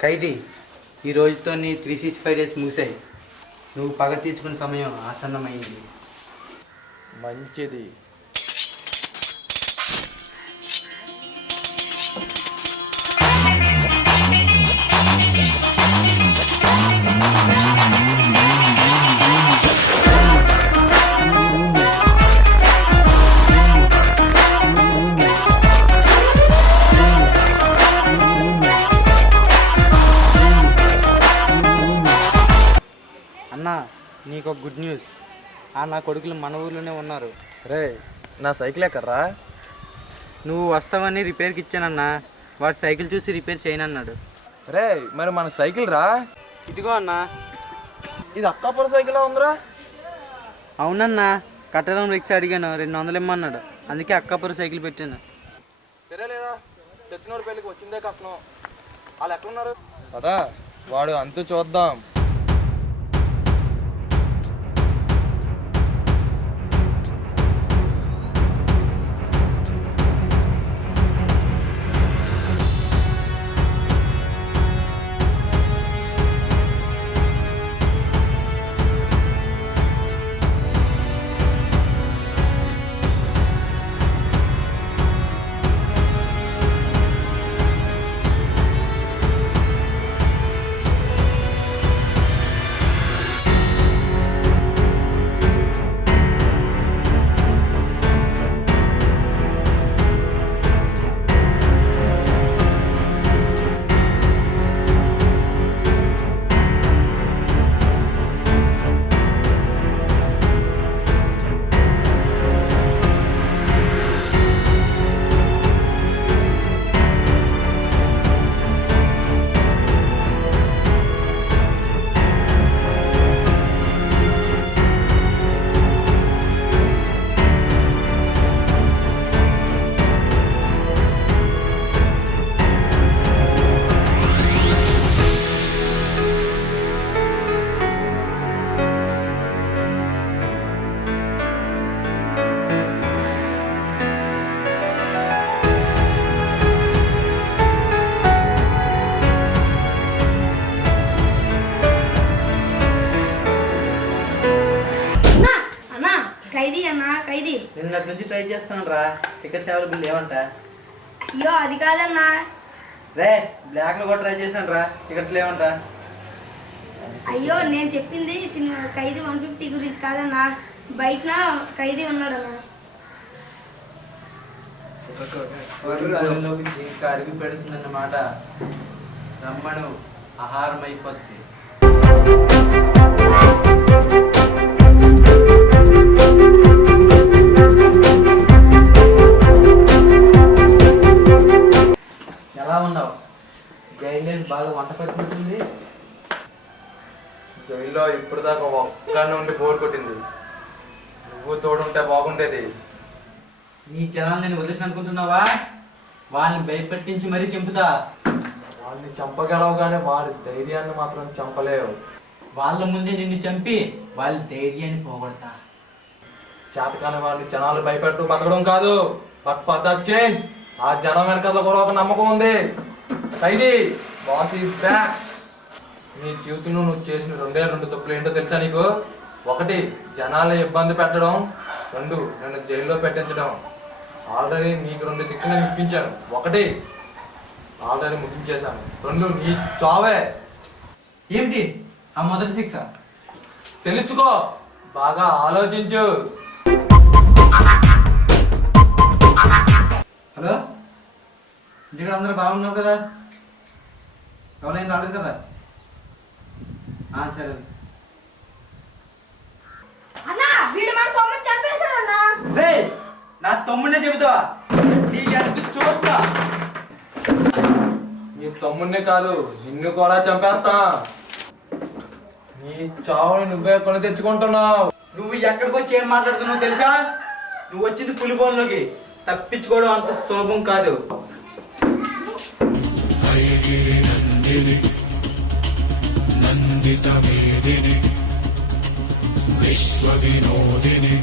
ఖైదీ, ఈ రోజుతో నీ 365 డేస్ ముగిశాయి. నువ్వు పగ తీర్చుకునే సమయం ఆసన్నమైంది. మంచిది. అన్నా, నీకు ఒక గుడ్ న్యూస్. నా కొడుకులు మన ఊర్లోనే ఉన్నారు. రే, నా సైకిల్ ఎక్కడ్రా? నువ్వు వస్తావని రిపేర్కి ఇచ్చానన్నా. వాడు సైకిల్ చూసి రిపేర్ చేయనన్నాడు. రే, మరి మన సైకిల్ రా. ఇదిగో అన్నా. ఇది అక్కాపురం సైకిల్ ఉందిరా. అవునన్నా, కట్టడం రిక్స్ అడిగాను, 200 ఇమ్మన్నాడు. అందుకే అక్కాపురం సైకిల్ పెట్టాను. సరే లేదా, చచ్చినోడు పెళ్ళికి వచ్చిందే కట్నం. వాళ్ళు ఎక్కడున్నారు కదా, వాడు అంతు చూద్దాం. నిన్నటి నుంచి ట్రై చేస్తాను రా. టికెట్స్ అవైలబుల్ లేవంట. అయ్యో, అది కాదన్నా. రే, బ్లాక్ లో కూడా ట్రై చేశాను రా, టికెట్స్ లేవంట. అయ్యో, నేను చెప్పింది సినిమా ఖైదీ 150 గురించి కాదన్నా. బయట ఖైదీ ఉన్నాడన్నా. ఇంకా అడిగి పెడుతుందన్నమాట. రమ్మను, ఆహారం అయిపోద్ది. ఎలా ఉన్నావు? జైలు బాగా వంట పెట్టినట్టుంది. జైల్లో ఇప్పుడు దాకా ఒక్కనే ఉండి బోర్ కొట్టింది. నువ్వు తోడుంటే బాగుండేది. నీ జనాలు నేను వదిలేసి అనుకుంటున్నావా? వాళ్ళని భయపెట్టించి మరీ చంపుతా. వాళ్ళని చంపగలవు కానీ వాడి ధైర్యాన్ని మాత్రం చంపలేవు. వాళ్ళ ముందే నిన్ను చంపి వాళ్ళ ధైర్యాన్ని పోగొడతా. చేతకాని వాడిని జనాలు భయపెట్టు బతకడం కాదు. బట్ ఫర్ ద చేంజ్ ఆ జనం వెనకాల కూడా ఒక నమ్మకం ఉంది. ఖైదీ, బాస్ ఈజ్ బ్యాక్. నీ జీవితంలో నువ్వు చేసిన 2 తప్పులు ఏంటో తెలుసా నీకు? 1, జనాల్ని ఇబ్బంది పెట్టడం. 2, నన్ను జైల్లో పెట్టించడం. ఆల్రెడీ నీకు 2 శిక్షలు ఇప్పించాను. 1 ఆల్రెడీ ముగించేశాను. 2 నీ చావే. ఏమిటి ఆ మొదటి శిక్ష? తెలుసుకో, బాగా ఆలోచించు. హలో, ఇక్కడ అందరూ బాగున్నారు కదా? ఎవరైనా రాలేదు కదా? సరే. అన్నా, వీడు మన తమ్ముడిని చంపేశాడన్నా. రే, నా తమ్ముడినే చెబుతావా? నీ ఎంత చూస్తా. నీ తమ్ముడినే కాదు, నిన్ను కూడా చంపేస్తా. నీ చావుని నువ్వే కొని తెచ్చుకుంటున్నావు. నువ్వు ఎక్కడికి వచ్చి ఏం మాట్లాడుతున్నావు తెలుసా? నువ్వు వచ్చింది పులిబోన్లోకి. తప్పించుకోవడం అంత సులభం కాదు. నందిత మేదిని విశ్వ వినోదిని